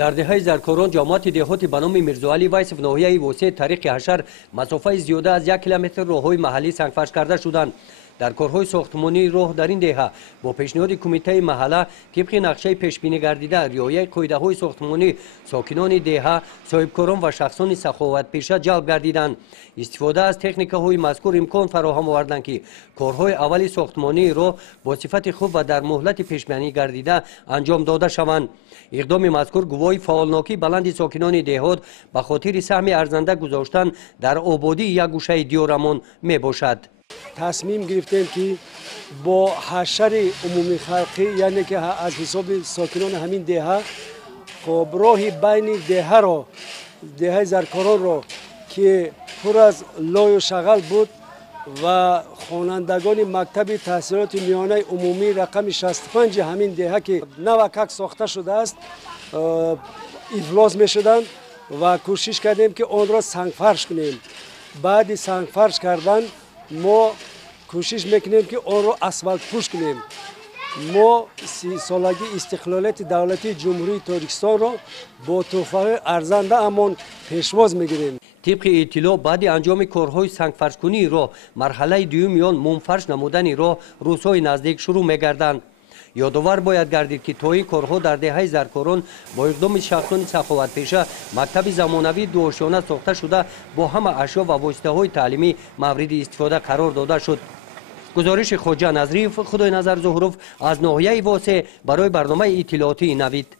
дар деҳаи заркорон ҷомоати деҳоти ба номи Мирзоалӣ Вайсов ноҳияи восеи тариқи ҳашар масофаи зиёда аз 1 километр роҳҳои маҳаллӣ сангфарш карда шуданд. дар корҳои сохтмонии роҳ дар ин деҳа бо пешниҳоди кумитаи маҳалла тибқи нақшаи пешбинӣ гардида риояи қоидаҳои сохтмонӣ сокинони деҳа соҳибкорон ва шахсони саховатпеша ҷалб гардиданд. истифода аз техникаҳои мазкур имкон фароҳам оварданд ки корҳои аввали сохтмонии роҳ бо сифати хуб ва дар муҳлати пешбинӣ гардида анҷом дода шаванд. иқдоми мазкур гувоҳи фаъолнокии баланди сокинони деҳот ба хотири саҳми арзанда гузоштан дар ободии як гӯшаи диёрамон мебошад. تصمیم گرفتیم که با حشر عمومی خلقی یعنی که از حساب ساکنان همین دهه خب راه بین دهه را دهه زرکاران را که پر از لای و شغل بود و خوانندگان مکتب تحصیلات میانه عمومی رقم 65 همین دهه که نوکک ساخته شده است افلاس می شدند و کوشش کردیم که آن را سنگفرش کنیم. بعد سنگفرش کردن ما کوشش میکنیم که آن را اسفالت پوش کنیم. ما 30 سالگی استقلالیت دولتی جمهوری تاجیکستان را با تحفه ارزنده امان پیشواز میگیریم. طبق اطلاع بعد انجام کارهای سنگفرش‌کنی راه مرحله دوم یا منفرش نمودن راه روزهای نزدیک شروع میگردند. یادآور باید گردید که تا این کارها در دهه زرکاران با اقدام شخصان سخاوتپیشه مکتب زمانوی دوآشانه ساخته شده با همه اشیا و واسطه‌های تعلیمی مورد استفاده قرار داده شد. گزارش خواجه نظری خدای نظر ظهروف از ناحیه واسه برای برنامه اطلاعاتی نوید.